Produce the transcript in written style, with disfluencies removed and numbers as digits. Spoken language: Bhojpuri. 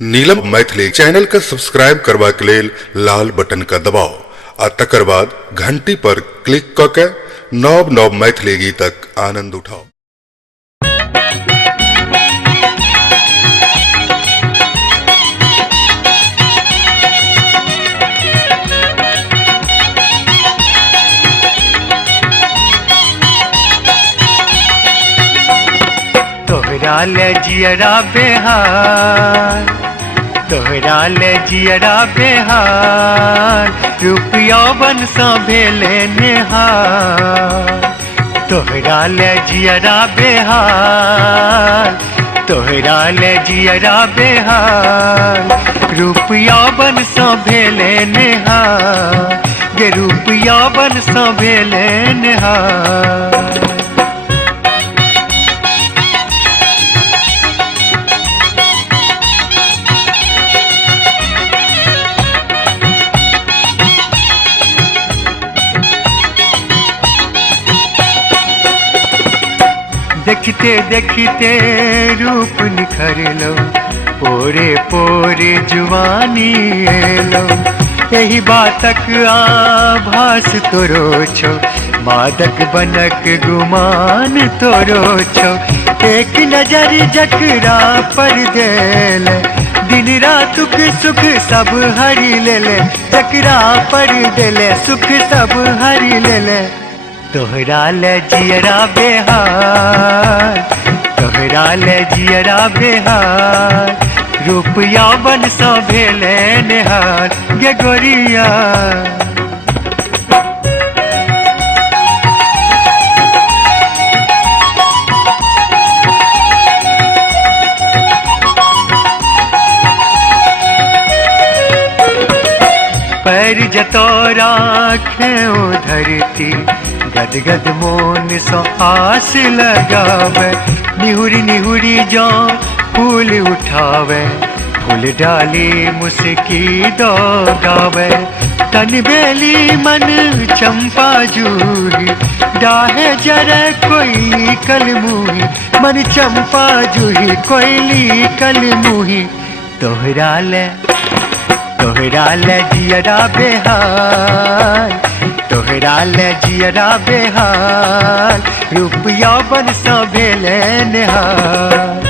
नीलम मैथिली चैनल के सब्सक्राइब करबा के लेल लाल बटन का दबाव आ तकर बाद घंटी पर क्लिक क के नव नव मैथिली गीतक आनंद उठाओ। तोहरा ले जियरा बेहार, तोहरा ले जियरा बेहार, रुपया बन सा भेले नेहार। तोहरा ले जियरा बेहार, तोहरा ले जियरा बेहार, रुपया बन सा भेले नेहार, गे रुपया बन सा भेले नेहार। देखते देखते रूप निखर लो, पोरे पोरे जुवानी एलो, यही बातक आभास तोरो छो, मादक बनक गुमान तोरो छो। एक नजर जकरा पर देल, दिन रात सुख सब हरि ले ले, जकरा पर देले सुख सब हरि ले ले। तोहरा ले जियरा बेहार, तोहरा ले जियरा बेहार, रुपया बन सा भेले नेहार, गे गोरिया। पैर जतो राखे ओ धरती, गदगद मोन सो आस लगावे, निहुरी निहुरी जो फूल उठावे, फूल डाली मुस्की दो गावे। तन बेली मन चंपा जूही, डाहे जरे कोई कलमुही, मन चंपा जूही कोयली कलमुही। तोहरा ले जियरा बेहार, तोहरा ले जियरा बेहार, रुपया बन सा भेले नेहार।